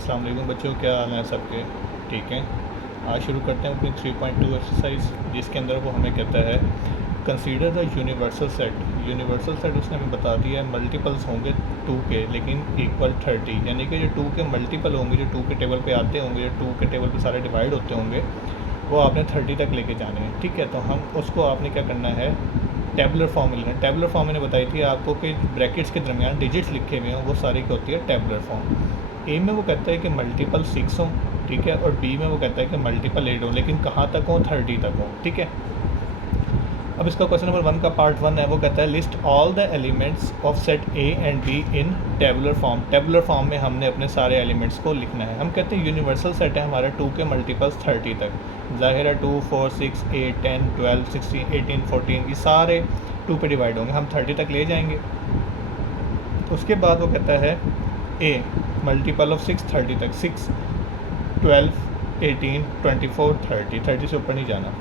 अस्सलाम वालेकुम बच्चों, क्या हाल है सबके? ठीक हैं। आज शुरू करते हैं अपनी 3.2 एक्सरसाइज, जिसके अंदर वो हमें कहता है consider the universal set. Universal set उसने हमें बता दिया है मल्टीपल्स होंगे 2 के, लेकिन इक्वल 30, यानी कि जो 2 के मल्टीपल होंगे, जो 2 के टेबल पे आते होंगे, जो 2 के टेबल पे सारे डिवाइड होते होंगे, वो आपने 30 तक लेके जाने हैं। ठीक है, तो हम उसको आपने क्या करना है, टेबुलर फॉर्म में लेना है। टेबुलर फॉर्म मैंने बताई थी आपको कि ब्रैकेट्स के दरमियान डिजिट्स लिखे हुए हों, वो सारी क्या होती है टेबुलर फॉर्म। ए में वो कहता है कि मल्टीपल 6 हों, ठीक है, और बी में वो कहता है कि मल्टीपल 8 हों, लेकिन कहाँ तक हों, 30 तक हों। ठीक है, अब इसका क्वेश्चन नंबर 1 का पार्ट 1 है, वो कहता है list all the elements of set A and be in tabular form. Tabular form में हमने अपने सारे एलिमेंट्स को लिखना है। हम कहते हैं यूनिवर्सल सेट है हमारा 2 के मल्टीपल्स 30 तक। ज़ाहिर है 2, 4, 6, 8, 10, 12, 16, 18, 14 ये सारे 2 पे डिवाइड होंगे, हम 30 तक ले जाएंगे। उसके बाद वो कहता है ए मल्टीपल ऑफ 6 30 तक, 6, 12, 18, 24, 30, 30 से ऊपर नहीं जाना।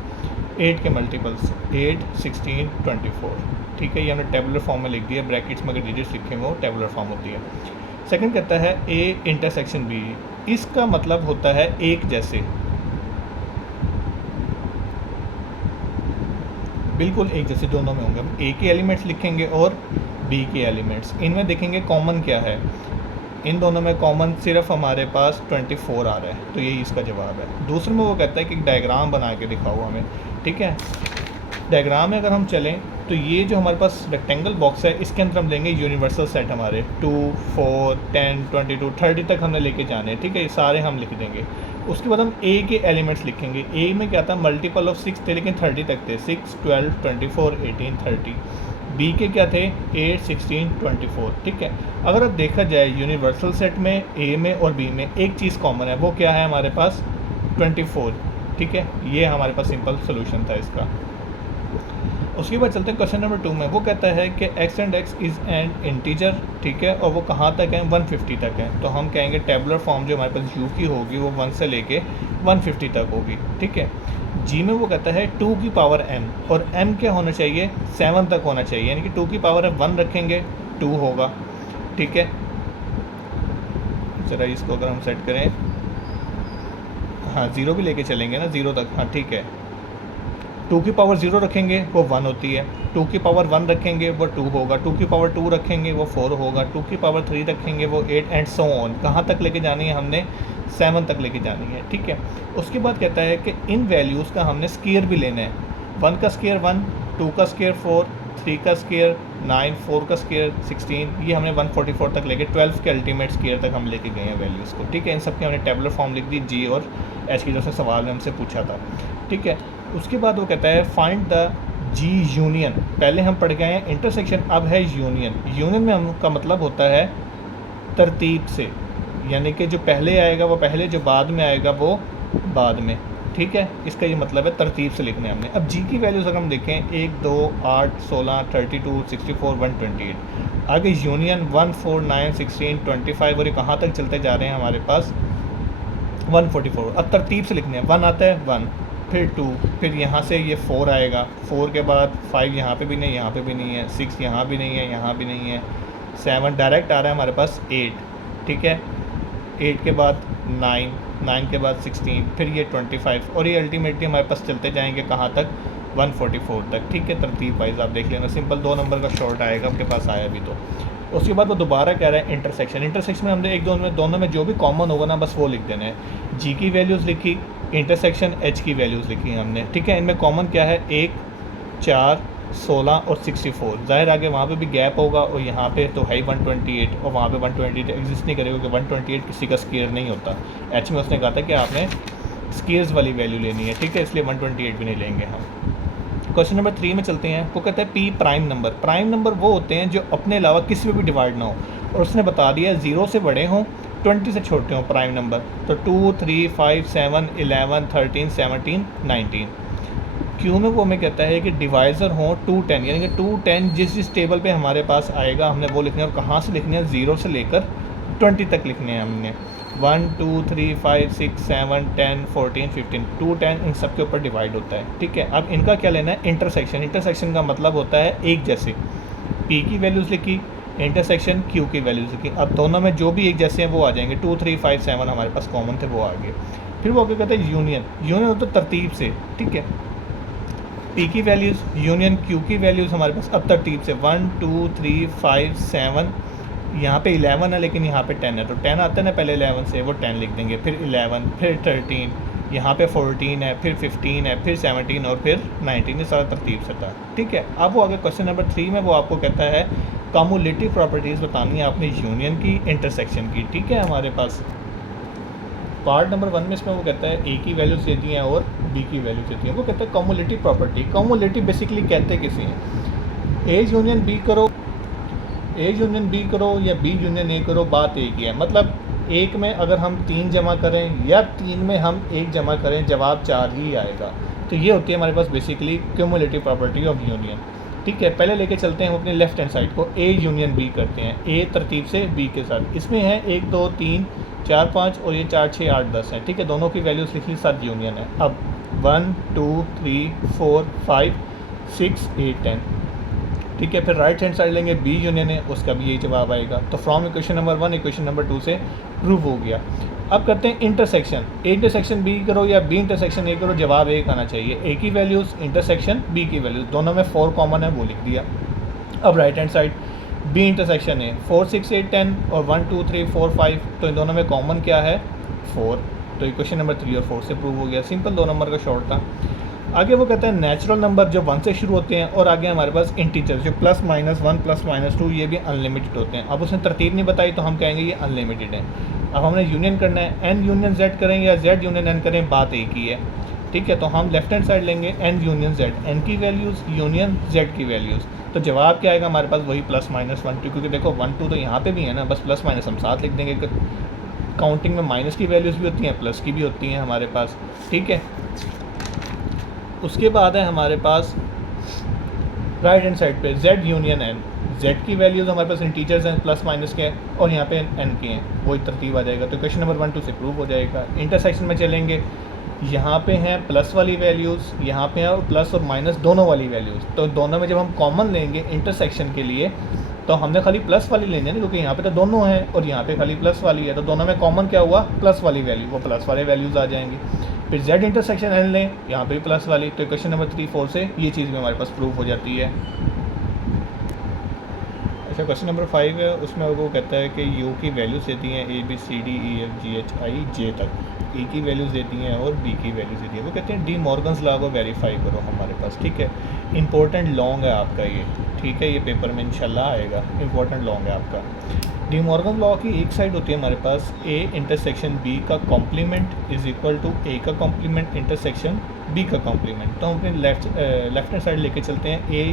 8 के मल्टीपल्स 8, 16, 24। ठीक है, ये हमने टेबुलर फॉर्म में लिख दिया, ब्रैकेट्स में अगर डिजिट्स लिखे हुए वो टेबुलर फॉर्म होती है। सेकंड कहता है ए इंटरसेक्शन बी। इसका मतलब होता है एक जैसे, बिल्कुल एक जैसे दोनों में होंगे। हम ए के एलिमेंट्स लिखेंगे और बी के एलिमेंट्स, इनमें देखेंगे कॉमन क्या है। इन दोनों में कॉमन सिर्फ हमारे पास 24 आ रहा है, तो यही इसका जवाब है। दूसरे में वो कहता है कि डायग्राम बना के दिखाओ हमें। ठीक है, डायग्राम में अगर हम चलें तो ये जो हमारे पास रेक्टेंगल बॉक्स है, इसके अंदर हम लेंगे यूनिवर्सल सेट हमारे 2, 4, 10, 22, 30 तक हमने लेके जाने हैं। ठीक है, ये सारे हम लिख देंगे। उसके बाद हम ए के एलिमेंट्स लिखेंगे। ए में क्या था, मल्टीपल ऑफ 6 थे, लेकिन 30 तक थे, 6, 12, 24, 18, 30। बी के क्या थे, 8, 16, 24। ठीक है, अगर अब देखा जाए यूनिवर्सल सेट में ए में और बी में एक चीज़ कॉमन है, वो क्या है हमारे पास, 24। ठीक है, ये हमारे पास सिंपल सोल्यूशन था इसका। उसके बाद चलते हैं क्वेश्चन नंबर 2 में। वो कहता है कि x and x is an integer. ठीक है, और वो कहाँ तक है, 150 तक है। तो हम कहेंगे टेबुलर फॉर्म जो हमारे पास u की होगी वो 1 से लेके 150 तक होगी। ठीक है, g में वो कहता है 2 की पावर m, और m क्या होना चाहिए, 7 तक होना चाहिए, यानी कि 2 की पावर 1 रखेंगे 2 होगा। ठीक है, ज़रा इसको अगर हम सेट करें, हाँ 0 भी लेके चलेंगे ना 0 तक, हाँ ठीक है। 2 की पावर 0 रखेंगे वो 1 होती है, 2 की पावर 1 रखेंगे वो 2 होगा, 2 की पावर 2 रखेंगे वो 4 होगा, 2 की पावर 3 रखेंगे वो 8 एंड सो ऑन। कहाँ तक लेके जानी है, हमने 7 तक लेके जानी है। ठीक है, उसके बाद कहता है कि इन वैल्यूज़ का हमने स्केयर भी लेना है। 1 का स्केयर 1, 2 का स्केयर 4, 3 का स्केयर 9, 4 का स्केयर 16, ये हमने 144 तक लेके 12 के अल्टीमेट स्केयर तक हम लेके गए हैं वैल्यूज़ को। ठीक है, इन सब की हमने टेबुलर फॉर्म लिख दी, जी और एच की, जो उसने सवाल में हमसे पूछा था। ठीक है, उसके बाद वो कहता है फाइंड द जी यूनियन। पहले हम पढ़ गए हैं इंटरसेक्शन, अब है यूनियन। यूनियन में हमका मतलब होता है तरतीब से, यानी कि जो पहले आएगा वो पहले, जो बाद में आएगा वो बाद में। ठीक है, इसका ये मतलब है तरतीब से लिखने हमने। अब जी की वैल्यूज़ अगर हम देखें 1, 2, 8, 16, 32, 64, 128। आगे यूनियन 1, 4, 9, 16, 25, और ये कहाँ तक चलते जा रहे हैं हमारे पास 144। अब तरतीब से लिखने हैं, 1 आता है 1, फिर 2, फिर यहाँ से ये 4 आएगा, 4 के बाद 5 यहाँ पे भी नहीं, यहाँ पे भी नहीं है, 6 यहाँ भी नहीं है, यहाँ भी नहीं है, 7 डायरेक्ट आ रहा है हमारे पास 8। ठीक है, 8 के बाद 9, 9 के बाद 16, फिर ये 25, और ये अल्टीमेटली हमारे पास चलते जाएंगे कहाँ तक, 144 तक। ठीक है, तरतीब वाइज आप देख लेना, सिंपल 2 नंबर का शॉर्ट आएगा आपके पास, आया भी तो। उसके बाद वो दोबारा कह रहा है इंटरसेक्शन। इंटरसेक्शन में हमने एक दोनों में जो भी कॉमन होगा ना, बस वो लिख देना है। जी की वैल्यूज़ लिखी, इंटरसेक्शन एच की वैल्यूज़ लिखी हमने। ठीक है, इनमें कॉमन क्या है, 1, 4, 16 और 64। ज़ाहिर आगे वहाँ पे भी गैप होगा, और यहाँ पे तो है ही 128, और वहाँ पे 128 एग्जिस्ट नहीं करेगा, क्योंकि 128 किसी का स्केयर नहीं होता। एच में उसने कहा था कि आपने स्केयर्स वाली वैल्यू लेनी है। ठीक है, इसलिए 128 भी नहीं लेंगे हम। क्वेश्चन नंबर 3 में चलते हैं। वो कहता है P prime number. Prime number वो होते हैं जो अपने अलावा किसी पे भी डिवाइड ना हो, और उसने बता दिया 0 से बड़े हों, 20 से छोटे हों प्राइम नंबर। तो 2, 3, 5, 7, 11, 13, 17, 19। क्यू में वो हमें कहता है कि डिवाइज़र हों 2, 10, यानी कि 2, 10 जिस टेबल पे हमारे पास आएगा हमने वो लिखना है, और कहाँ से लिखने हैं, 0 से लेकर 20 तक लिखने हैं हमने। 1, 2, 3, 5, 6, 7, 10, 14, 15, 2, 10 इन सब के ऊपर डिवाइड होता है। ठीक है, अब इनका क्या लेना है, इंटरसेक्शन। इंटरसेक्शन का मतलब होता है एक जैसे। पी की वैल्यूज़ लिखी, इंटरसेक्शन क्यू की वैल्यूज़ लिखी। अब दोनों में जो भी एक जैसे हैं वो आ जाएंगे, 2 3 5 7 हमारे पास कॉमन थे वो आ गए। फिर वो क्या कहते हैं यूनियन, यूनियन होता है तरतीब से, ठीक है। पी की वैल्यूज़ यूनियन क्यू की वैल्यूज़ हमारे पास अब तरतीब से 1 2 3 5 7, यहाँ पे 11 है लेकिन यहाँ पे 10 है, तो 10 आता है ना पहले 11 से, वो 10 लिख देंगे, फिर 11, फिर 13, यहाँ पे 14 है, फिर 15 है, फिर 17 और फिर 19, ये सारा तरतीब से था, ठीक है। अब वो आगे क्वेश्चन नंबर 3 में वो आपको कहता है कम्युलेटिव प्रॉपर्टीज़ बतानी है आपने यूनियन की, इंटरसेक्शन की, ठीक है। हमारे पास पार्ट नंबर 1 में इसमें वो कहता है ए की वैल्यूज़ देती हैं और बी की वैल्यूज़ देती हैं। वो कहता है कम्युलेटिव प्रॉपर्टी। कम्युलेटिव बेसिकली कहते किसी हैं, ए यूनियन बी करो, ए यूनियन बी करो या बी यूनियन ए करो, बात एक ही है। मतलब एक में अगर हम 3 जमा करें या 3 में हम 1 जमा करें, जवाब 4 ही आएगा। तो ये होती है हमारे पास basically cumulative property of union, ठीक है। पहले लेके चलते हैं हम अपने लेफ्ट हैंड साइड को, ए यूनियन बी करते हैं, ए तरतीब से बी के साथ। इसमें है 1 2 3 4 5 और ये 4 6 8 10 है, ठीक है। दोनों की वैल्यूज़ लिख ली, साथ यूनियन है। अब 1 2 3 4 5 6 8 10, ठीक है। फिर राइट हैंड साइड लेंगे, बी यूनियन है, उसका भी यही जवाब आएगा। तो from equation number 1 equation number 2 से प्रूव हो गया। अब करते हैं इंटरसेक्शन, ए इंटरसेक्शन बी करो या बी इंटरसेक्शन ए करो, जवाब एक आना चाहिए। ए की वैल्यूज़ इंटरसेक्शन बी की वैल्यूज़, दोनों में 4 कॉमन है वो लिख दिया। अब right hand side B intersection है 4 6 8 10 और 1 2 3 4 5, तो इन दोनों में कॉमन क्या है 4, तो इक्वेशन नंबर 3 और 4 से प्रूव हो गया। सिंपल 2 नंबर का शॉर्ट था। आगे वो कहते हैं नेचुरल नंबर जो 1 से शुरू होते हैं और आगे हमारे पास इंटीजर जो +-1 +-2 ये भी अनलिमिटेड होते हैं। अब उसने तरतीब नहीं बताई तो हम कहेंगे ये अनलिमिटेड है। अब हमने यूनियन करना है, n यूनियन z करें या z यूनियन n करें, बात एक ही है, ठीक है। तो हम लेफ्ट हैंड साइड लेंगे n यूनियन z, n की वैल्यूज़ यूनियन z की वैल्यूज़, तो जवाब क्या आएगा हमारे पास वही +-1 2, क्योंकि देखो 1 2 तो यहाँ पे भी है ना, बस +- हम साथ लिख देंगे। काउंटिंग में माइनस की वैल्यूज़ भी होती हैं, प्लस की भी होती हैं हमारे पास, ठीक है। उसके बाद है हमारे पास राइट हैंड साइड पे z यूनियन n, z की वैल्यूज़ हमारे पास इंटीजर्स हैं, +- के और यहाँ पे n के हैं, वही तरतीब आ जाएगा। तो क्वेश्चन नंबर 1 2 से प्रूव हो जाएगा। इंटरसेक्शन में चलेंगे, यहाँ पे हैं प्लस वाली वैल्यूज़, यहाँ पे है प्लस और माइनस दोनों वाली वैल्यूज़, तो दोनों में जब हम कॉमन लेंगे इंटरसेक्शन के लिए तो हमने खाली प्लस वाली लेनी है ना, क्योंकि यहाँ पे तो दोनों हैं और यहाँ पे खाली प्लस वाली है, तो दोनों में कॉमन क्या हुआ प्लस वाली वैल्यू, वो प्लस वाले वैल्यूज़ आ जाएंगी। फिर z इंटरसेक्शन n लें, यहाँ पे भी प्लस वाली, तो क्वेश्चन नंबर 3 4 से ये चीज़ भी हमारे पास प्रूव हो जाती है। अच्छा, क्वेश्चन नंबर 5 है, उसमें वो कहता है कि u की वैल्यूज़ देती हैं a b c d e f g h i j तक, e की वैल्यूज़ देती हैं और b की वैल्यूज़ देती है। वो कहते हैं डी मॉर्गन्स लॉ को वेरीफाई करो हमारे पास, ठीक है। इंपॉर्टेंट लॉन्ग है आपका ये, ठीक है, ये पेपर में इंशाल्लाह आएगा, इंपॉर्टेंट लॉन्ग है आपका। डी मॉर्गन लॉ की एक साइड होती है हमारे पास a इंटरसेक्शन b का complement is equal to a का कॉम्प्लीमेंट इंटरसेक्शन b का कॉम्प्लीमेंट। तो हम अपने लेफ्ट हैंड साइड लेके चलते हैं a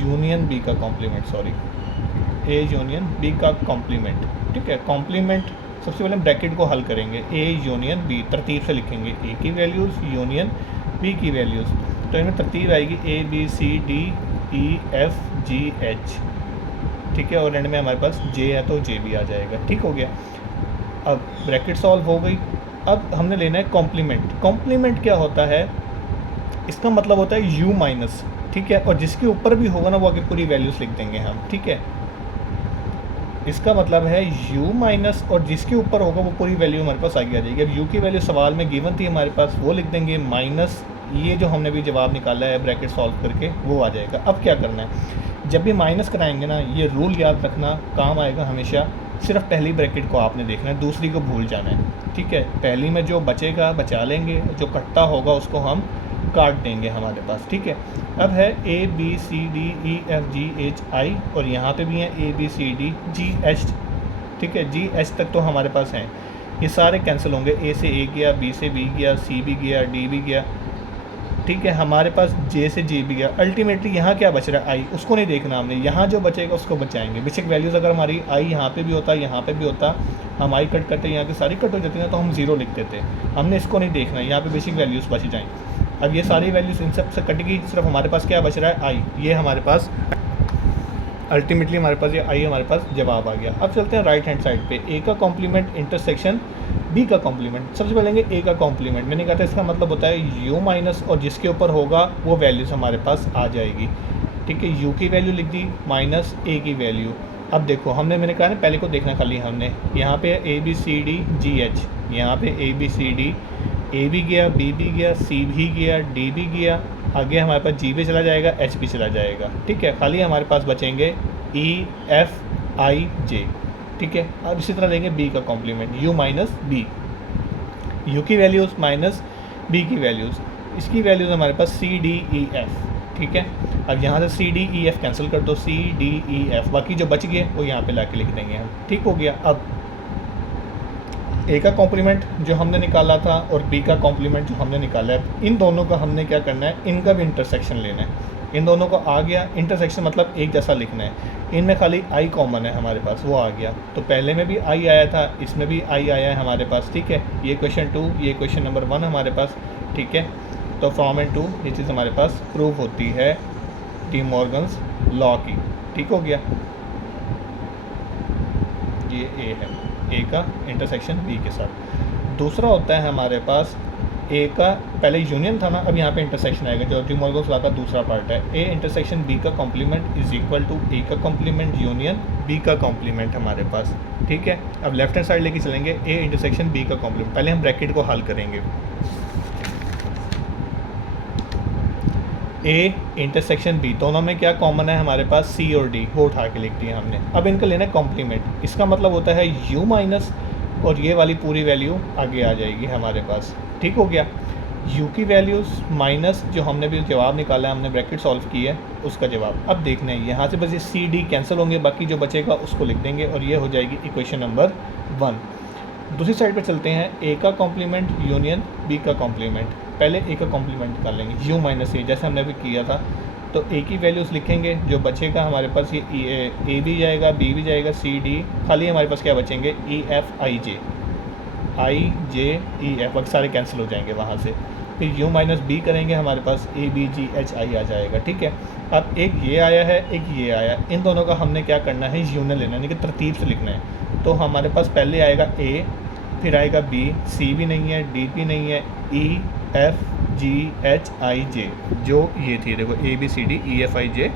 यूनियन b का complement, sorry a union b का कॉम्प्लीमेंट, ठीक है। कॉम्प्लीमेंट सबसे पहले ब्रैकेट को हल करेंगे, a यूनियन b तरतीब से लिखेंगे, a की वैल्यूज़ यूनियन b की वैल्यूज़, तो इनमें तरतीब आएगी a b c d e f g h, ठीक है, और एंड में हमारे पास j है तो j भी आ जाएगा, ठीक हो गया। अब ब्रैकेट सॉल्व हो गई। अब हमने लेना है कॉम्प्लीमेंट। कॉम्प्लीमेंट क्या होता है, इसका मतलब होता है u माइनस, ठीक है, और जिसके ऊपर भी होगा ना वो आगे पूरी वैल्यूज़ लिख देंगे हम, ठीक है। इसका मतलब है u माइनस और जिसके ऊपर होगा वो पूरी वैल्यू हमारे पास आगे आ जाएगी। अब u की वैल्यू सवाल में गिवन थी हमारे पास, वो लिख देंगे, माइनस ये जो हमने भी जवाब निकाला है ब्रैकेट सॉल्व करके वो आ जाएगा। अब क्या करना है, जब भी माइनस कराएंगे ना, ये रूल याद रखना, काम आएगा हमेशा। सिर्फ पहली ब्रैकेट को आपने देखना है, दूसरी को भूल जाना है, ठीक है। पहली में जो बचेगा बचा लेंगे, जो कट्टा होगा उसको हम काट देंगे हमारे पास, ठीक है। अब है a b c d e f g h i और यहाँ पे भी हैं a b c d g h, ठीक है। g h तक तो हमारे पास हैं, ये सारे कैंसिल होंगे, a से a गया, b से b गया, c भी गया, d भी गया, ठीक है। हमारे पास j से j भी गया। अल्टीमेटली यहाँ क्या बच रहा है i, उसको नहीं देखना हमने, यहाँ जो बचेगा उसको बचाएंगे। बेसिक वैल्यूज़ अगर हमारी i यहाँ पे भी होता, यहाँ पे भी होता, हम i कट करते, यहाँ की सारी कट हो जाती ना, तो हम 0 लिख देते। हमने इसको नहीं देखना, यहाँ पे बेसिक वैल्यूज़ बच जाएँ। अब ये सारी वैल्यूज़ इन सब से कट गई, सिर्फ हमारे पास क्या बच रहा है i, ये हमारे पास अल्टीमेटली हमारे पास ये i हमारे पास जवाब आ गया। अब चलते हैं राइट हैंड साइड पे, a का कॉम्प्लीमेंट इंटरसेक्शन b का कॉम्प्लीमेंट। सबसे पहले लेंगे a का कॉम्प्लीमेंट, मैंने कहा था इसका मतलब होता है u माइनस और जिसके ऊपर होगा वो वैल्यूज़ हमारे पास आ जाएगी, ठीक है, यू की वैल्यू लिख दी माइनस ए की वैल्यू। अब देखो मैंने कहा ना पहले को देखना खाली हमने, यहाँ पे A B C D G H, यहाँ पे ए बी सी डी, ए भी गया, बी भी गया, सी भी गया, डी भी गया, आगे हमारे पास जी भी चला जाएगा, एच भी चला जाएगा। ठीक है, खाली हमारे पास बचेंगे ई एफ आई जे। ठीक है, अब इसी तरह लेंगे बी का complement, U minus B, U की वैल्यूज़ माइनस बी की वैल्यूज़, इसकी वैल्यूज़ हमारे पास सी डी ई एफ। ठीक है, अब यहाँ से C D E F cancel कर दो, सी डी ई एफ, बाकी जो बच गए वो यहाँ पे ला के लिख देंगे हम। ठीक हो गया। अब ए का कॉम्प्लीमेंट जो हमने निकाला था और बी का कॉम्प्लीमेंट जो हमने निकाला है, इन दोनों का हमने क्या करना है, इनका भी इंटरसेक्शन लेना है। इन दोनों को आ गया इंटरसेक्शन, मतलब एक जैसा लिखना है। इनमें खाली आई कॉमन है हमारे पास, वो आ गया। तो पहले में भी आई आया था, इसमें भी आई आया है हमारे पास। ठीक है, ये क्वेश्चन 2, ये क्वेश्चन नंबर 1 हमारे पास। ठीक है, तो फ्रॉम एंड टू ये चीज़ हमारे पास प्रूव होती है डी मॉर्गन्स लॉ की। ठीक हो गया, ये ए है, ए का इंटरसेक्शन बी के साथ। दूसरा होता है हमारे पास ए का, पहले यूनियन था ना, अब यहाँ पे इंटरसेक्शन आएगा, जो डी मॉर्गन्स लॉ का दूसरा पार्ट है। ए इंटरसेक्शन बी का कॉम्प्लीमेंट इज इक्वल टू ए का कॉम्प्लीमेंट यूनियन बी का कॉम्प्लीमेंट हमारे पास। ठीक है, अब लेफ्ट हैंड साइड लेके चलेंगे, ए इंटरसेक्शन बी का कॉम्प्लीमेंट। पहले हम ब्रैकेट को हल करेंगे, ए इंटरसेक्शन बी, दोनों में क्या कॉमन है हमारे पास, सी और डी, वो उठा के लिख दिया हमने। अब इनका लेना है कॉम्प्लीमेंट, इसका मतलब होता है यू माइनस, और ये वाली पूरी वैल्यू आगे आ जाएगी हमारे पास। ठीक हो गया, यू की वैल्यूज़ माइनस जो हमने भी जवाब निकाला है, हमने ब्रैकेट सॉल्व की है, उसका जवाब। अब देखना है यहाँ से बस ये सी डी कैंसिल होंगे, बाकी जो बचेगा उसको लिख देंगे, और ये हो जाएगी इक्वेशन नंबर 1। दूसरी साइड पे चलते हैं, ए का कॉम्प्लीमेंट यूनियन बी का कॉम्प्लीमेंट। पहले ए का कॉम्प्लीमेंट निकाल लेंगे, यू माइनस ए, जैसे हमने अभी किया था। तो ए की वैल्यूज़ लिखेंगे, जो बचेगा हमारे पास ये ए भी जाएगा, बी भी जाएगा, सी डी, खाली हमारे पास क्या बचेंगे, ई F I J, I J E F, बाकी सारे कैंसिल हो जाएंगे वहाँ से। फिर यू माइनस बी करेंगे, हमारे पास A B ji H I आ जाएगा। ठीक है, अब एक ये आया है, एक ये आया, इन दोनों का हमने क्या करना है, यूनियन लेना है, यानी कि तरतीब से लिखना है। तो हमारे पास पहले आएगा ए, फिर आएगा बी, सी भी नहीं है, डी भी नहीं है, E F G H I जे, जो ये थी देखो, A B C D E F I J.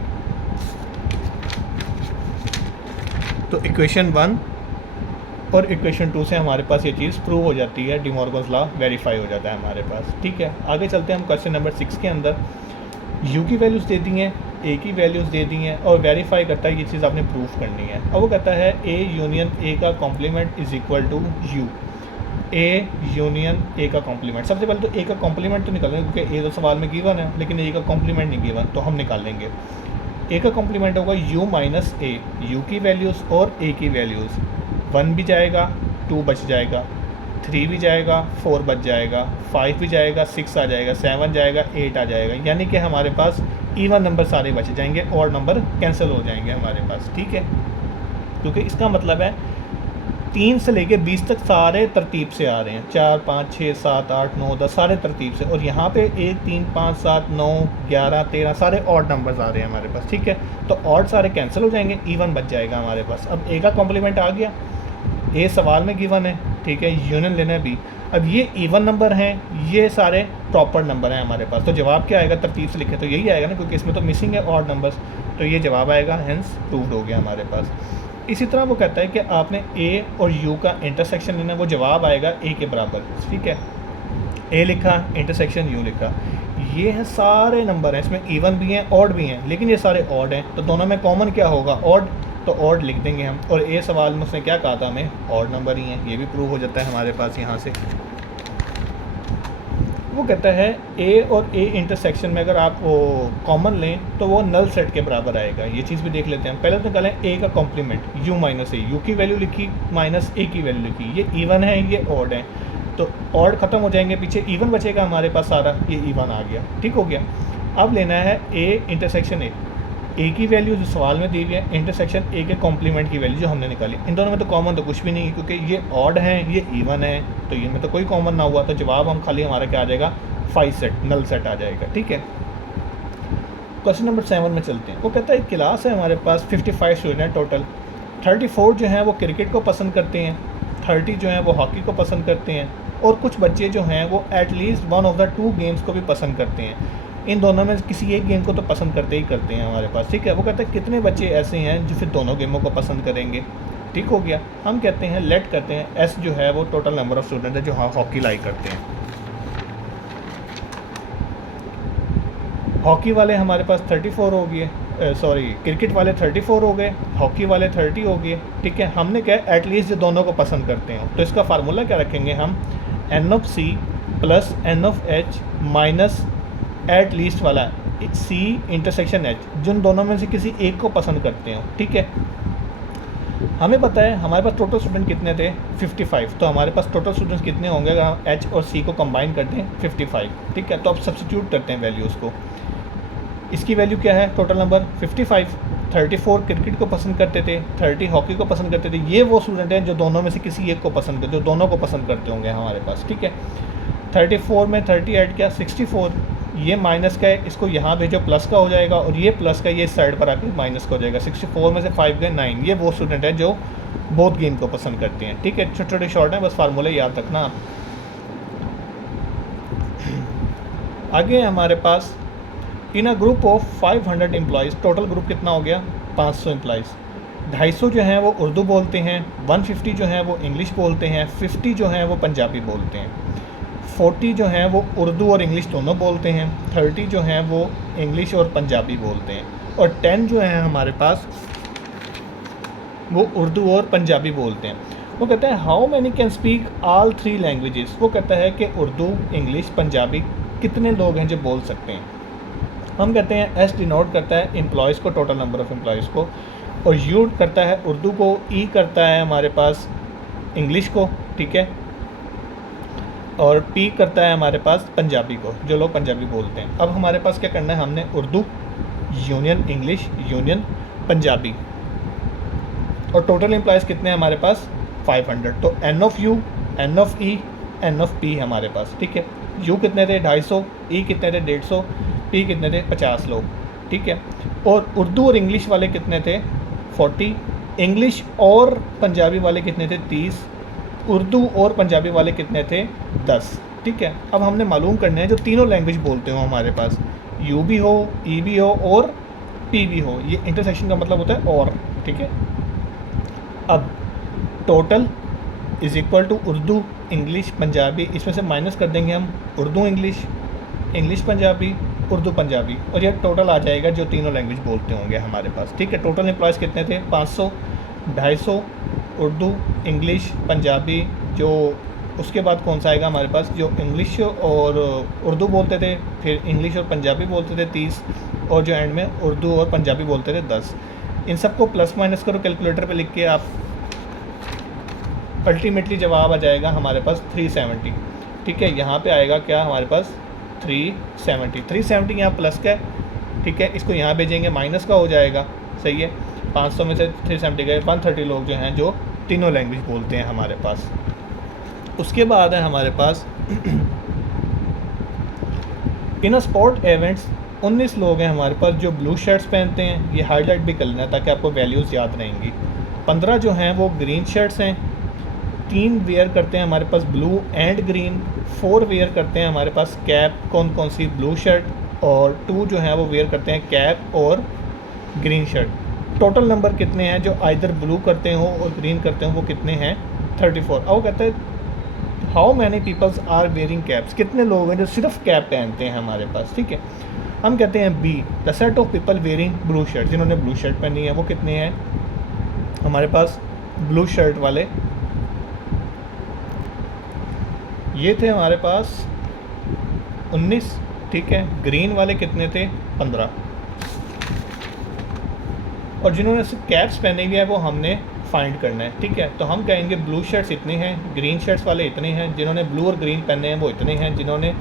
तो इक्वेशन 1 और इक्वेशन 2 से हमारे पास ये चीज़ प्रूव हो जाती है, डी मॉर्गन्स लॉ वेरीफाई हो जाता है हमारे पास। ठीक है, आगे चलते हैं हम क्वेश्चन नंबर 6 के अंदर। यू की वैल्यूज़ दे दी हैं, ए की वैल्यूज़ दे दी हैं, और वेरीफाई करता है ये चीज़ आपने प्रूफ करनी है। अब वो कहता है ए यूनियन ए का complement is equal to U, A union A का कॉम्प्लीमेंट। सबसे पहले तो ए का कॉम्प्लीमेंट तो निकालेंगे, क्योंकि ए तो सवाल में गिवन है, लेकिन ए का कॉम्प्लीमेंट नहीं गिवन, तो हम निकाल लेंगे। ए का कॉम्प्लीमेंट होगा यू माइनस ए, यू की वैल्यूज़ और ए की वैल्यूज़, 1 भी जाएगा, 2 बच जाएगा, 3 भी जाएगा, 4 बच जाएगा, 5 भी जाएगा, 6 आ जाएगा, 7 जाएगा, 8 आ जाएगा, यानी कि हमारे पास इवन नंबर सारे बच जाएंगे, और नंबर कैंसिल हो जाएंगे हमारे पास। ठीक है, क्योंकि इसका मतलब है 3 से लेके 20 तक सारे तरतीब से आ रहे हैं, 4 5 6 7 8 9 10 सारे तरतीब से, और यहाँ पे 1 3 5 7 9 11 13 सारे ऑड नंबर्स आ रहे हैं हमारे पास। ठीक है, तो ऑड सारे कैंसिल हो जाएंगे, इवन बच जाएगा हमारे पास। अब ए का कॉम्प्लीमेंट आ गया, ए सवाल में गिवन है। ठीक है, यूनियन लेना है बी। अब ये इवन नंबर हैं, ये सारे प्रॉपर नंबर हैं हमारे पास, तो जवाब क्या आएगा, तरतीब से लिखें तो यही आएगा ना, क्योंकि इसमें तो मिसिंग है ऑड नंबर्स, तो ये जवाब आएगा, हेंस प्रूव्ड हो गया हमारे पास। इसी तरह वो कहता है कि आपने ए और यू का इंटरसेक्शन लेना, वो जवाब आएगा ए के बराबर। ठीक है, ए लिखा, इंटरसेक्शन यू लिखा, ये हैं सारे नंबर हैं, इसमें इवन भी हैं ऑड भी हैं, लेकिन ये सारे ऑड हैं, तो दोनों में कॉमन क्या होगा, ऑड, तो ऑड लिख देंगे हम। और ए सवाल में उसने क्या कहा था, हमें ऑड नंबर ही हैं, ये भी प्रूव हो जाता है हमारे पास यहाँ से। वो कहता है ए और ए इंटरसेक्शन में अगर आप वो कॉमन लें तो वो नल सेट के बराबर आएगा। ये चीज़ भी देख लेते हैं। पहले तो निकालें ए का complement, U minus A, U की वैल्यू लिखी माइनस ए की वैल्यू लिखी, ये इवन है ये ऑड है, तो ऑड ख़त्म हो जाएंगे, पीछे इवन बचेगा हमारे पास सारा, ये इवन आ गया। ठीक हो गया, अब लेना है ए इंटरसेक्शन ए की वैल्यू जो सवाल में दी हुई है, इंटरसेक्शन ए के कॉम्प्लीमेंट की वैल्यू जो हमने निकाली। इन दोनों में तो कॉमन तो कुछ भी नहीं है, क्योंकि ये ऑड है ये इवन है, तो ये में तो कोई कॉमन ना हुआ, तो जवाब हम खाली हमारा क्या आ जाएगा, 5 सेट, नल सेट आ जाएगा। ठीक है, क्वेश्चन नंबर 7 में चलते हैं। वो कहता है एक क्लास है हमारे पास, 55 स्टूडेंट हैं टोटल, 34 जो हैं वो क्रिकेट को पसंद करते हैं, 30 जो हैं वो हॉकी को पसंद करते हैं, और कुछ बच्चे जो हैं वो एटलीस्ट 1 ऑफ द 2 गेम्स को भी पसंद करते हैं। इन दोनों में किसी एक गेम को तो पसंद करते ही करते हैं हमारे पास, ठीक है। वो कहते हैं कितने बच्चे ऐसे हैं जो फिर दोनों गेमों को पसंद करेंगे, ठीक हो गया। हम कहते हैं लेट करते हैं एस जो है वो टोटल नंबर ऑफ़ स्टूडेंट है जो हॉकी लाइक करते हैं। हॉकी वाले हमारे पास 34 हो गए, सॉरी क्रिकेट वाले 34 हो गए, हॉकी वाले 30 हो गए, ठीक है। हमने क्या एटलीस्ट जो दोनों को पसंद करते हैं, तो इसका फार्मूला क्या रखेंगे हम, N of C plus N of H minus at least वाला सी इंटरसेक्शन एच, जिन दोनों में से किसी एक को पसंद करते हो, ठीक है। हमें पता है हमारे पास टोटल स्टूडेंट कितने थे 55, तो हमारे पास टोटल स्टूडेंट्स कितने होंगे अगर हम एच और सी को कंबाइन करते हैं 55, ठीक है। तो अब सब्स्टिट्यूट करते हैं वैल्यूज़ को। इसकी वैल्यू क्या है, टोटल नंबर 55, 34 क्रिकेट को पसंद करते थे, 30 हॉकी को पसंद करते थे। ये वो स्टूडेंट हैं जो दोनों में से किसी एक को पसंद करते, जो दोनों को पसंद करते होंगे हमारे पास, ठीक है। 34 में 30 ऐड किया 64, ये माइनस का है, इसको यहाँ भेजो प्लस का हो जाएगा, और ये प्लस का ये साइड पर आकर माइनस का हो जाएगा। 64 में से 5 गए 9, ये वो स्टूडेंट है जो बोथ गेम को पसंद करते हैं, ठीक है। छोटे छोटे शॉर्ट हैं, बस फार्मूले याद रखना आप। आगे हमारे पास in a group of 500 employees, total group कितना हो गया 500 एम्प्लॉयज़। 250 जो हैं वो उर्दू बोलते हैं, 150 जो हैं वो इंग्लिश बोलते हैं, 50 जो हैं वो पंजाबी बोलते हैं, 40 जो हैं वो उर्दू और इंग्लिश दोनों बोलते हैं, 30 जो हैं वो इंग्लिश और पंजाबी बोलते हैं, और 10 जो हैं हमारे पास वो उर्दू और पंजाबी बोलते हैं। वो कहते हैं how many can speak all 3 languages. वो कहता है कि उर्दू इंग्लिश पंजाबी कितने लोग हैं जो बोल सकते हैं। हम कहते हैं एस डिनोट करता है एम्प्लॉयज़ को, टोटल नंबर ऑफ़ एम्प्लॉयज़ को, और यू करता है उर्दू को, ई करता है हमारे पास इंग्लिश को, ठीक है, और पी करता है हमारे पास पंजाबी को, जो लोग पंजाबी बोलते हैं। अब हमारे पास क्या करना है, हमने Urdu union English union Punjabi, और टोटल एम्प्लॉयज़ कितने हैं हमारे पास 500। तो N of U, N of E, N of P हमारे पास, ठीक है। यू कितने थे 250, ई कितने थे 150, पी कितने थे 50 लोग, ठीक है। और उर्दू और इंग्लिश वाले कितने थे 40, इंग्लिश और पंजाबी वाले कितने थे 30, उर्दू और पंजाबी वाले कितने थे 10, ठीक है। अब हमने मालूम करना है जो तीनों लैंग्वेज बोलते हो हमारे पास, यू भी हो, ई भी हो और पी भी हो, ये इंटरसेक्शन का मतलब होता है और, ठीक है। अब total is equal to Urdu English Punjabi, इसमें से माइनस कर देंगे हम उर्दू इंग्लिश, इंग्लिश पंजाबी, उर्दू पंजाबी, और यह टोटल आ जाएगा जो तीनों लैंग्वेज बोलते होंगे हमारे पास, ठीक है। टोटल एम्प्लॉयज़ कितने थे 500, 250 उर्दू इंग्लिश पंजाबी, जो उसके बाद कौन सा आएगा हमारे पास, जो इंग्लिश और उर्दू बोलते थे, फिर इंग्लिश और पंजाबी बोलते थे 30, और जो एंड में उर्दू और पंजाबी बोलते थे 10। इन सबको प्लस माइनस करो कैलकुलेटर पे लिख के, आप अल्टीमेटली जवाब आ जाएगा हमारे पास 370, ठीक है। यहाँ पे आएगा क्या हमारे पास 370 यहाँ प्लस का है, ठीक है। इसको यहाँ भेजेंगे माइनस का हो जाएगा, सही है। 500 में से 370 गए, 130 लोग जो हैं जो तीनों लैंग्वेज बोलते हैं हमारे पास। उसके बाद है हमारे पास इन स्पोर्ट इवेंट्स 19 लोग हैं हमारे पास जो ब्लू शर्ट्स पहनते हैं, ये हाईलाइट भी कर लेना ताकि आपको वैल्यूज़ याद रहेंगी। 15 जो हैं वो ग्रीन शर्ट्स हैं, 3 वेयर करते हैं हमारे पास ब्लू एंड ग्रीन, 4 वेयर करते हैं हमारे पास कैप, कौन कौन सी ब्लू शर्ट, और 2 जो हैं वो वेयर करते हैं कैप और ग्रीन शर्ट। टोटल नंबर कितने हैं जो आइदर ब्लू करते हो और ग्रीन करते हो, वो कितने हैं 34। अब वो कहते हैं how many peoples are wearing caps, कितने लोग हैं जो सिर्फ कैप पहनते हैं हमारे पास, ठीक है। हम कहते हैं be the set of people wearing blue shirt, जिन्होंने ब्लू शर्ट पहनी है वो कितने हैं हमारे पास, ब्लू शर्ट वाले ये थे हमारे पास 19, ठीक है। ग्रीन वाले कितने थे 15, और जिन्होंने सिर्फ कैप्स पहने हुए हैं वो हमने फाइंड करना है, ठीक है। तो हम कहेंगे ब्लू शर्ट्स इतने हैं, ग्रीन शर्ट्स वाले इतने हैं, जिन्होंने ब्लू और ग्रीन पहने हैं वो इतने हैं, जिन्होंने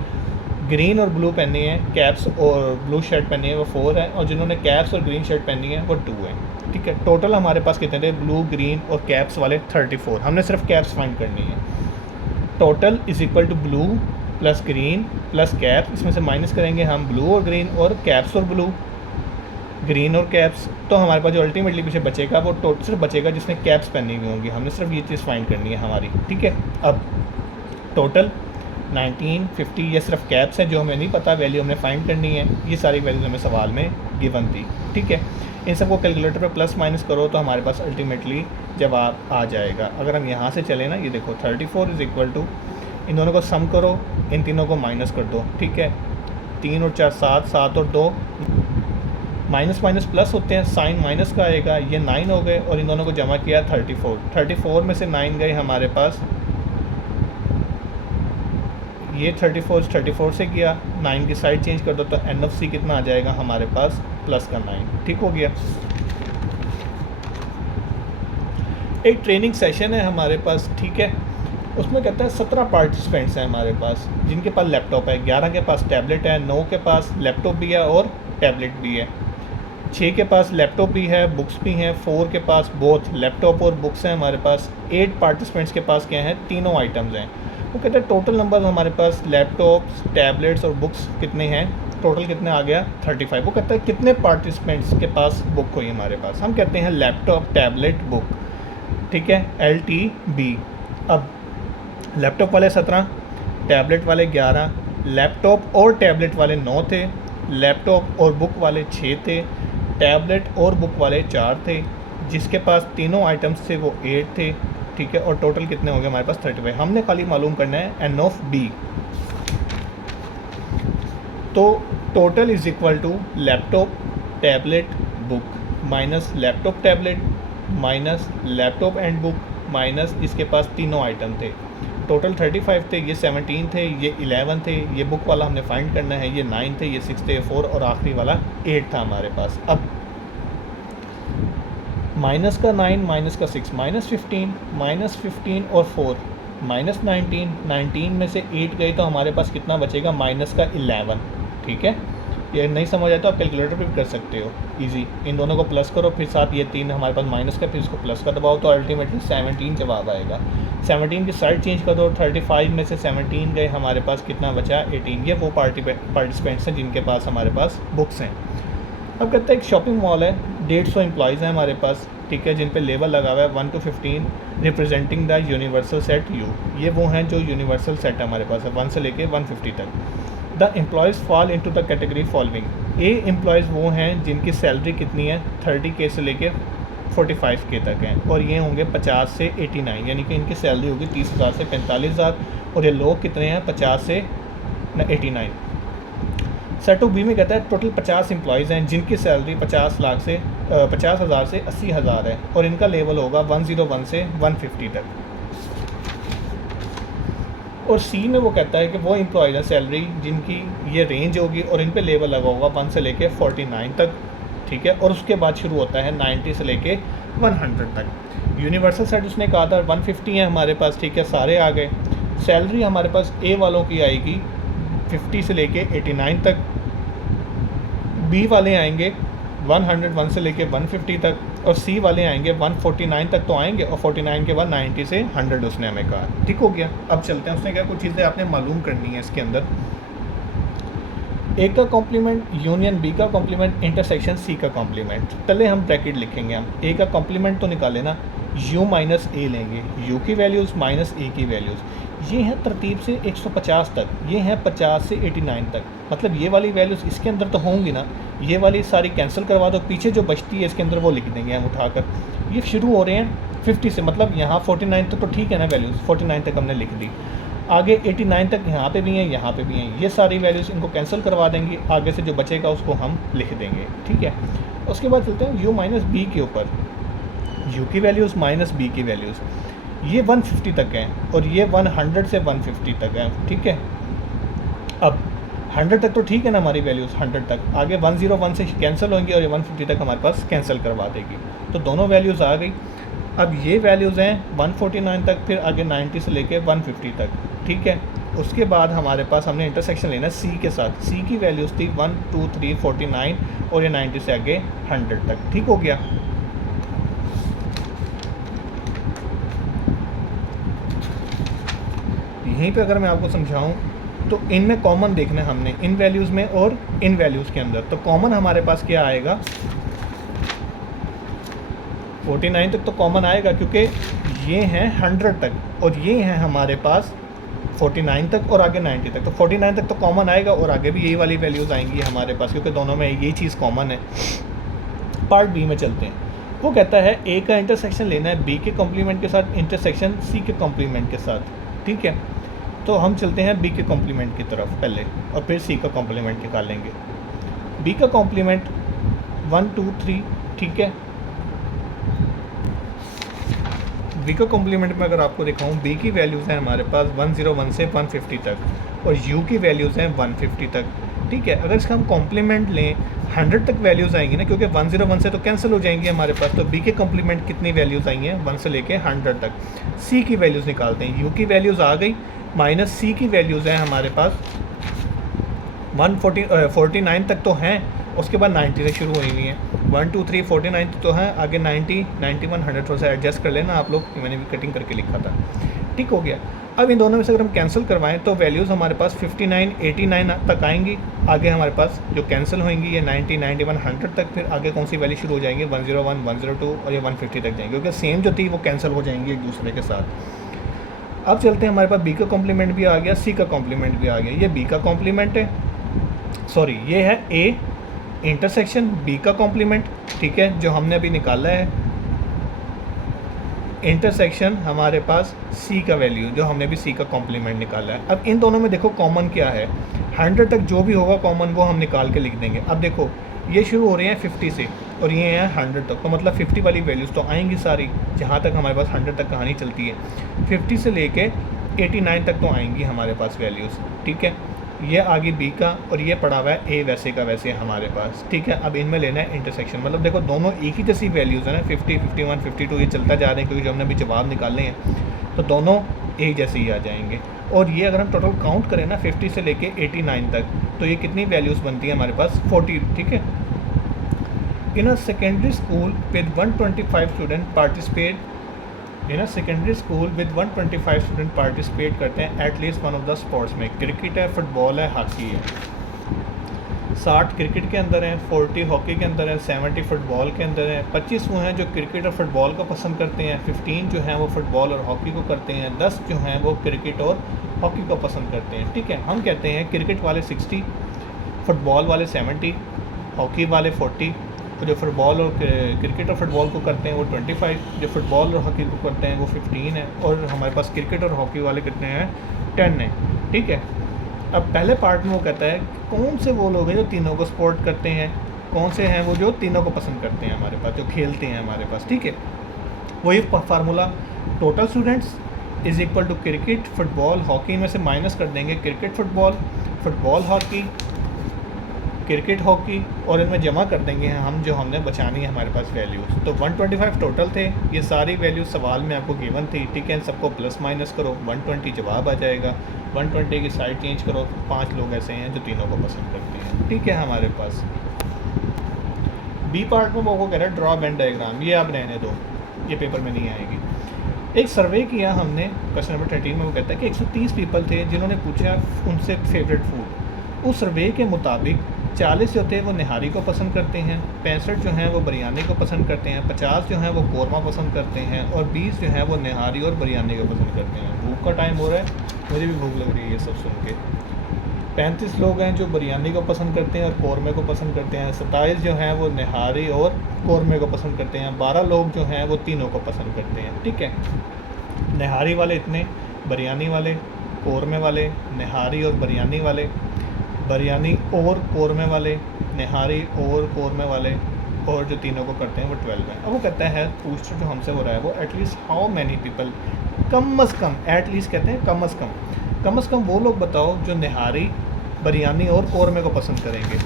ग्रीन और ब्लू पहने हैं कैप्स और ब्लू शर्ट पहनी है वो 4 है, और जिन्होंने कैप्स और ग्रीन शर्ट पहनी है वो 2 है, ठीक है। टोटल हमारे पास कितने थे ब्लू ग्रीन और कैप्स वाले 34, हमने सिर्फ कैप्स फाइंड करनी है। Total is equal to blue plus green plus caps, इसमें से माइनस करेंगे हम ब्लू और ग्रीन और कैप्स और ब्लू, ग्रीन और कैप्स, तो हमारे पास जो अल्टीमेटली पीछे बचेगा वो सिर्फ बचेगा जिसने कैप्स पहनी हुई होंगी, हमने सिर्फ ये चीज़ फाइंड करनी है हमारी, ठीक है। अब टोटल 19, 50 ये सिर्फ कैप्स हैं जो हमें नहीं पता, वैल्यू हमने फाइंड करनी है। ये सारी वैल्यूज हमें सवाल में गिवन थी, ठीक है। इन सबको कैलकुलेटर पे प्लस माइनस करो तो हमारे पास अल्टीमेटली जवाब आ जाएगा। अगर हम यहाँ से चलें ना, ये देखो 34 इज़ इक्वल टू, इन दोनों को सम करो, इन तीनों को माइनस कर दो, ठीक है। 3 और 4 7, 7 और 2 माइनस माइनस प्लस होते हैं, साइन माइनस का आएगा, ये 9 हो गए और इन दोनों को जमा किया 34। 34 में से 9 गए हमारे पास, ये 34 से किया, 9 की साइड चेंज कर दो तो एन ऑफ सी कितना आ जाएगा हमारे पास, प्लस का 9, ठीक हो गया। एक ट्रेनिंग सेशन है हमारे पास, ठीक है। उसमें कहता है 17 पार्टिसिपेंट्स हैं हमारे पास जिनके पास लैपटॉप है, 11 के पास टैबलेट है, 9 के पास लैपटॉप भी है और टैबलेट भी है, 6 के पास लैपटॉप भी है, बुक्स भी हैं, 4 के पास बोथ लैपटॉप और बुक्स हैं हमारे पास, 8 पार्टिसिपेंट्स के पास क्या हैं, तीनों आइटम्स हैं। वो कहते हैं टोटल नंबर हमारे पास लैपटॉप्स, टैबलेट्स और बुक्स कितने हैं, टोटल कितने आ गया 35। वो कहता है कितने पार्टिसिपेंट्स के पास बुक हुई हमारे पास, हम कहते हैं लैपटॉप टैबलेट बुक, ठीक है, LTB। अब लैपटॉप वाले 17, टैबलेट वाले 11, लैपटॉप और टैबलेट वाले 9 थे, लैपटॉप और बुक वाले 6 थे, टैबलेट और बुक वाले 4 थे, जिसके पास तीनों आइटम्स थे वो 8 थे, ठीक है। और टोटल कितने हो गए हमारे पास 35। हमने खाली मालूम करना है एन ऑफ बी। तो total is equal to laptop tablet book minus laptop tablet minus laptop and book minus इसके पास तीनों आइटम थे, टोटल 35 थे, ये 17 थे, ये 11 थे, ये बुक वाला हमने फाइंड करना है, ये 9 थे, ये 6 थे, 4 और आखिरी वाला 8 था हमारे पास। अब माइनस का 9 माइनस का 6 माइनस 15 और 4 माइनस 19 में से 8 गए तो हमारे पास कितना बचेगा, माइनस का 11, ठीक है। ये नहीं समझ आया तो आप कैलकुलेटर पे भी कर सकते हो, इजी। इन दोनों को प्लस करो, फिर साथ ये 3 हमारे पास माइनस का, फिर इसको प्लस का दबाओ तो अल्टीमेटली 17 जवाब आएगा। 17 की साइड चेंज कर दो, 35 में से 17 गए हमारे पास कितना बचा 18। ये वो पार्टिसिपेंट्स हैं जिनके पास हमारे पास बुक्स हैं। अब कहते हैं एक शॉपिंग मॉल है, 150 एम्प्लॉयज़ हैं हमारे पास, ठीक है, जिन पे लेबल लगा हुआ है 1 to 15 representing the universal set you. ये वो हैं जो यूनिवर्सल सेट हमारे पास है 1 से लेके 150 तक। The employees fall into the category following. A employees वो हैं जिनकी सैलरी कितनी है 30K से लेके 45K तक है, और ये होंगे 50 से 89, यानी कि इनकी सैलरी होगी 30,000 से 45,000, और ये लोग कितने हैं 50 से 89। सेट ऑफ बी में कहता है टोटल 50 एम्प्लॉयज़ हैं जिनकी सैलरी 50,000 से 80,000 है, और इनका लेवल होगा 101 से 150 तक। और सी में वो कहता है कि वो एम्प्लॉयज़ हैं सैलरी जिनकी ये रेंज होगी और इन पे लेवल लगा होगा 1 से लेके 49 तक, ठीक है, और उसके बाद शुरू होता है 90 से लेके 100 तक। यूनिवर्सल सेट उसने कहा था 150 है हमारे पास, ठीक है, सारे आ गए। सैलरी हमारे पास ए वालों की आएगी 50 से लेके 89 तक, बी वाले आएंगे 101 से लेके 150 तक, और सी वाले आएंगे 149 तक तो आएंगे, और 49 के बाद 90 से 100 उसने हमें कहा, ठीक हो गया। अब चलते हैं, उसने क्या कुछ चीज़ें आपने मालूम करनी है इसके अंदर। ए का कॉम्प्लीमेंट यूनियन बी का कॉम्प्लीमेंट इंटरसेक्शन सी का कॉम्प्लीमेंट। पहले हम ब्रैकेट लिखेंगे, हम ए का कॉम्प्लीमेंट तो निकाले ना, यू माइनस ए लेंगे, यू की वैल्यूज़ माइनस ए की वैल्यूज़, ये हैं तरतीब से 150 तक, ये हैं 50 से 89 तक, मतलब ये वाली वैल्यूज़ इसके अंदर तो होंगी ना, ये वाली सारी कैंसिल करवा दो, पीछे जो बचती है इसके अंदर वो लिख देंगे हम उठाकर। ये शुरू हो रहे हैं 50 से, मतलब यहाँ 49 तक तो ठीक है ना वैल्यूज़, 49 तक हमने लिख दी, आगे 89 तक यहाँ पे भी हैं, यहाँ पे भी हैं, ये सारी वैल्यूज़ इनको कैंसिल करवा देंगे, आगे से जो बचेगा उसको हम लिख देंगे, ठीक है। उसके बाद चलते हैं यू माइनस बी के ऊपर, यू की वैल्यूज़ माइनस बी की वैल्यूज़, ये 150 तक हैं और ये 100 से 150 तक हैं, ठीक है। अब 100 तक तो ठीक है ना हमारी वैल्यूज़, 100 तक, आगे 101 से कैंसिल होंगी और ये 150 तक हमारे पास कैंसिल करवा देगी, तो दोनों वैल्यूज़ आ गई। अब ये वैल्यूज़ हैं 149 तक, फिर आगे 90 से लेके 150 तक, ठीक है। उसके बाद हमारे पास हमने इंटरसेक्शन लेना सी के साथ, सी की वैल्यूज़ थी 1 2 3 49 और ये 90 से आगे 100 तक, ठीक हो गया। यहीं पे अगर मैं आपको समझाऊं तो इनमें कॉमन देखना है हमने, इन वैल्यूज़ में और इन वैल्यूज़ के अंदर, तो कॉमन हमारे पास क्या आएगा 49 तक तो कॉमन आएगा, क्योंकि ये हैं 100 तक और ये हैं हमारे पास 49 तक और आगे 90 तक। तो 49 तक तो कॉमन आएगा और आगे भी यही वाली वैल्यूज़ आएंगी हमारे पास, क्योंकि दोनों में यही चीज़ कॉमन है। पार्ट बी में चलते हैं। वो कहता है ए का इंटरसेक्शन लेना है बी के कॉम्प्लीमेंट के साथ इंटरसेक्शन सी के कॉम्प्लीमेंट के साथ। ठीक है, तो हम चलते हैं बी के कॉम्प्लीमेंट की तरफ पहले और फिर सी का कॉम्प्लीमेंट निकालेंगे। बी का कॉम्प्लीमेंट 1 2 3। ठीक है, बी का कॉम्प्लीमेंट में अगर आपको दिखाऊं, बी की वैल्यूज़ हैं हमारे पास 101 से 150 तक और यू की वैल्यूज़ हैं 150 तक। ठीक है, अगर इसका हम कॉम्प्लीमेंट लें 100 तक वैल्यूज़ आएंगी ना, क्योंकि 101 से तो कैंसिल हो जाएंगी हमारे पास। तो बी के कॉम्प्लीमेंट कितनी वैल्यूज़ आई हैं 1 से लेके 100 तक। सी की वैल्यूज़ निकालते हैं। यू की वैल्यूज़ आ गई, माइनस सी की वैल्यूज़ हैं हमारे पास 49 तक तो हैं, उसके बाद 90 से शुरू हुई हुई हैं। 1 2 3 49 तो हैं, आगे 90 91 100 थोड़ा सा एडजस्ट कर लेना आप लोग, मैंने भी कटिंग करके लिखा था। ठीक हो गया। अब इन दोनों में से अगर हम कैंसिल करवाएं तो वैल्यूज़ हमारे पास 59 89 तक आएंगी। आगे हमारे पास जो कैंसिल होंगी ये 90 91 100 तक, फिर आगे कौन सी वैल्यू शुरू हो जाएंगी 101 102 और ये 150 तक जाएंगी, क्योंकि सेम जो थी वो कैंसिल हो जाएंगी एक दूसरे के साथ। अब चलते हैं, हमारे पास बी का कॉम्प्लीमेंट भी आ गया, सी का कॉम्प्लीमेंट भी आ गया। ये बी का कॉम्प्लीमेंट है, सॉरी ये है ए इंटरसेक्शन बी का कॉम्प्लीमेंट। ठीक है, जो हमने अभी निकाला है इंटरसेक्शन हमारे पास सी का वैल्यू, जो हमने भी सी का कॉम्प्लीमेंट निकाला है। अब इन दोनों में देखो कॉमन क्या है, 100 तक जो भी होगा कॉमन वो हम निकाल के लिख देंगे। अब देखो ये शुरू हो रहे हैं 50 से और ये हैं 100 तक, तो मतलब 50 वाली वैल्यूज़ तो आएंगी सारी, जहाँ तक हमारे पास 100 तक कहानी चलती है। 50 से लेके 89 तक तो आएंगी हमारे पास वैल्यूज़। ठीक है, ये आगे बी का और ये पड़ा हुआ है ए वैसे का वैसे हमारे पास। ठीक है, अब इनमें लेना है इंटरसेक्शन, मतलब देखो दोनों एक ही जैसी वैल्यूज़ हैं ना, 50 51 52 ये चलता जा रहे हैं, क्योंकि जो हमने अभी जवाब निकालने हैं तो दोनों एक जैसे ही आ जाएंगे। और ये अगर हम टोटल काउंट करें ना 50 से लेके 89 तक, तो ये कितनी वैल्यूज़ बनती है हमारे पास 40। ठीक है, in a secondary school with 125 student participate in a secondary school with 125 student participate करते हैं at least one of the sports में। क्रिकेट है, फुटबॉल है, हॉकी है। 60 क्रिकेट के अंदर हैं, 40 हॉकी के अंदर हैं, 70 फुटबॉल के अंदर हैं। 25 वो हैं जो क्रिकेट और फुटबॉल को पसंद करते हैं, 15 जो हैं वो फुटबॉल और हॉकी को करते हैं, 10 जो हैं वो क्रिकेट और हॉकी को पसंद करते हैं। ठीक है, हम कहते हैं क्रिकेट वाले 60, फुटबॉल वाले 70, हॉकी वाले 40, तो जो फुटबॉल और क्रिकेट और फुटबॉल को करते हैं वो 25, जो फुटबॉल और हॉकी को करते हैं वो 15 है, और हमारे पास क्रिकेट और हॉकी वाले कितने हैं 10 हैं। ठीक है, अब पहले पार्ट में वो कहता है कौन से वो लोग हैं जो तीनों को सपोर्ट करते हैं, कौन से हैं वो जो तीनों को पसंद करते हैं हमारे पास, जो खेलते हैं हमारे पास। ठीक है, वही formula total students is equal to cricket football hockey में से माइनस कर देंगे cricket football, football hockey, cricket hockey, और इनमें जमा कर देंगे हम जो हमने बचानी है हमारे पास वैल्यूज़। तो 125 टोटल थे, ये सारी वैल्यूज सवाल में आपको गिवन थी। ठीक है, इन सबको प्लस माइनस करो, 120 जवाब आ जाएगा। 120 की साइड चेंज करो, 5 लोग ऐसे हैं जो तीनों को पसंद करते हैं। ठीक है, हमारे पास बी पार्ट में वो कह रहा है ड्रॉ वेन डायग्राम, ये आप रहने दो, ये पेपर में नहीं आएगी। एक सर्वे किया हमने, क्वेश्चन नंबर 13 में वो कहता है कि 130 पीपल थे जिन्होंने पूछा उनसे फेवरेट फूड। उस सर्वे के मुताबिक 40 जो थे वो निहारी को पसंद करते हैं, 65 जो हैं वो बिरयानी को पसंद करते हैं, 50 जो हैं वो कौरमा पसंद करते हैं, और 20 जो हैं वो निहारी और बिरयानी को पसंद करते हैं। भूख का टाइम हो रहा है, मुझे भी भूख लग रही है ये सब सुन के। 35 लोग हैं जो बिरयानी को पसंद करते हैं और कौरमे को पसंद करते हैं, 27 जो हैं वो निहारी और कौरमे को पसंद करते हैं, 12 लोग जो हैं वो तीनों को पसंद करते हैं। ठीक है, निहारी वाले इतने, बिरयानी वाले, कौरमे वाले, निहारी और बिरयानी वाले, बिरयानी और कौरमे वाले, निहारी और कौरमे वाले, और जो तीनों को करते हैं वो 12 हैं। अब वो कहता है पूछकर जो हमसे हो रहा है वो एटलीस्ट हाउ मैनी पीपल, कम अज़ कम, एटलीस्ट कहते हैं कम अज़ कम वो लोग बताओ जो निहारी, बिरयानी और कौरमे को पसंद करेंगे।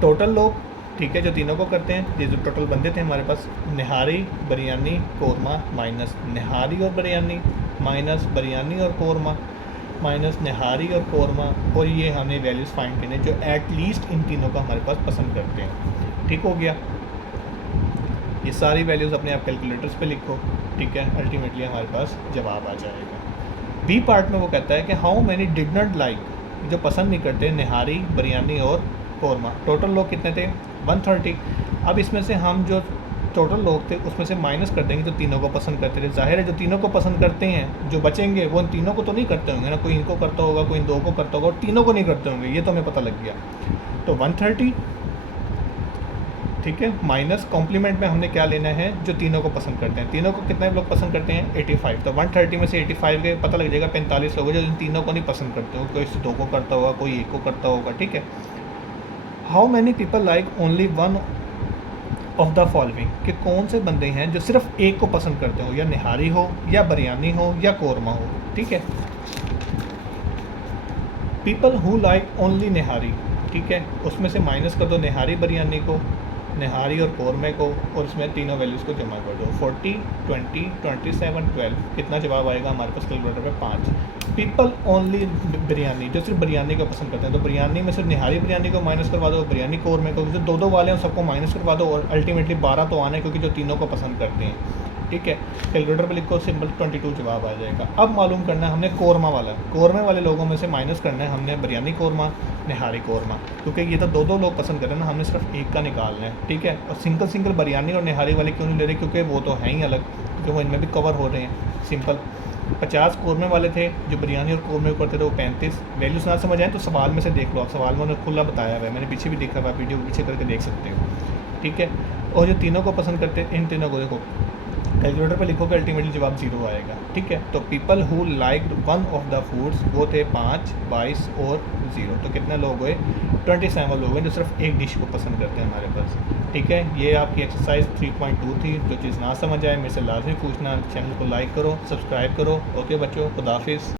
टोटल लोग, ठीक है, जो तीनों को करते हैं, ये जो टोटल बंदे थे हमारे पास, निहारी, बिरयानी, कौरमा, माइनस निहारी और बिरयानी, माइनस बिरयानी और कौरमा, माइनस निहारी और कौरमा, और ये हमें वैल्यूज़ फाइंड करने जो एटलीस्ट इन तीनों को हमारे पास पसंद करते हैं। ठीक हो गया, ये सारी वैल्यूज़ अपने आप कैलकुलेटर्स पे लिखो। ठीक है, अल्टीमेटली हमारे पास जवाब आ जाएगा। बी पार्ट में वो कहता है कि how many did not like, जो पसंद नहीं करते निहारी, बिरयानी और कौरमा। टोटल लोग कितने थे 130। अब इसमें से हम जो टोटल लोग थे उसमें से माइनस कर देंगे जो तीनों को पसंद करते थे। ज़ाहिर है जो तीनों को पसंद करते हैं जो बचेंगे वो इन तीनों को तो नहीं करते होंगे ना, कोई इनको करता होगा, कोई इन दो को करता होगा, और तीनों को नहीं करते होंगे, ये तो हमें पता लग गया। तो 130, ठीक है, माइनस कॉम्प्लीमेंट में हमने क्या लेना है, जो तीनों को पसंद करते हैं। तीनों को कितने लोग पसंद करते हैं, 85। तो 130 में से 85 के पता लग जाएगा 45 लोग जो इन तीनों को नहीं पसंद करते हो, कोई इस दो को करता होगा, कोई एक को करता होगा, ठीक है। How many people like only one of the following, कि कौन से बंदे हैं जो सिर्फ एक को पसंद करते हो, या निहारी हो, या बिरयानी हो, या कौरमा हो, ठीक है। पीपल हु लाइक ओनली निहारी, ठीक है, उसमें से माइनस कर दो निहारी बिरयानी को, निहारी और कौरमे को, और इसमें तीनों वैल्यूज़ को जमा कर दो। 40, 20, 27, 12, कितना जवाब आएगा हमारे पास कैलकुलेटर पे, 5। पीपल ओनली बिरयानी, जो सिर्फ बिरयानी को पसंद करते हैं, तो बिरयानी में सिर्फ निहारी बिरयानी को माइनस करवा दो, बिरयानी कौरमे को, जो दो दो वाले हैं सबको माइनस करवा दो, और अल्टीमेटली 12 तो आने क्योंकि जो तीनों को पसंद करते हैं, ठीक है। कैलकुलेटर पे लिखो, सिंपल 22 जवाब आ जाएगा। अब मालूम करना है हमने कौरमा वाला, कौरमे वाले लोगों में से माइनस करना है हमने बिरयानी कौरमा, निहारी कौरमा, क्योंकि ये तो दो दो लोग पसंद कर रहे हैं ना, हमने सिर्फ एक का निकालना है, ठीक है। और सिंगल सिंगल बिरयानी और निहारी वाले क्यों नहीं ले रहे, क्योंकि वो तो हैं ही अलग, क्योंकि वो इनमें भी कवर हो रहे हैं। सिंपल 50 कौरमे वाले थे जो बिरयानी और कौरमे को करते थे, वो 35। वैल्यूज ना समझ आए तो सवाल में से देख लो आप, सवाल में उन्होंने खुला बताया हुआ है, मैंने पीछे भी देखा हुआ, वीडियो पीछे करके देख सकते हो, ठीक है। और जो तीनों को पसंद करते हैं, इन तीनों को देखो, कैलकुलेटर पे लिखोगे अल्टीमेटली जवाब 0 आएगा, ठीक है। तो people who like one of the foods, वो थे 5, 22 और 0, तो कितने लोग हुए, 27 लोग हैं जो सिर्फ एक डिश को पसंद करते हैं हमारे पास, ठीक है। ये आपकी एक्सरसाइज 3.2 थी। जो चीज़ ना समझ आए मेरे से लाजमी पूछना। चैनल को लाइक करो, सब्सक्राइब करो। ओके बच्चों, खुदा हाफिज़।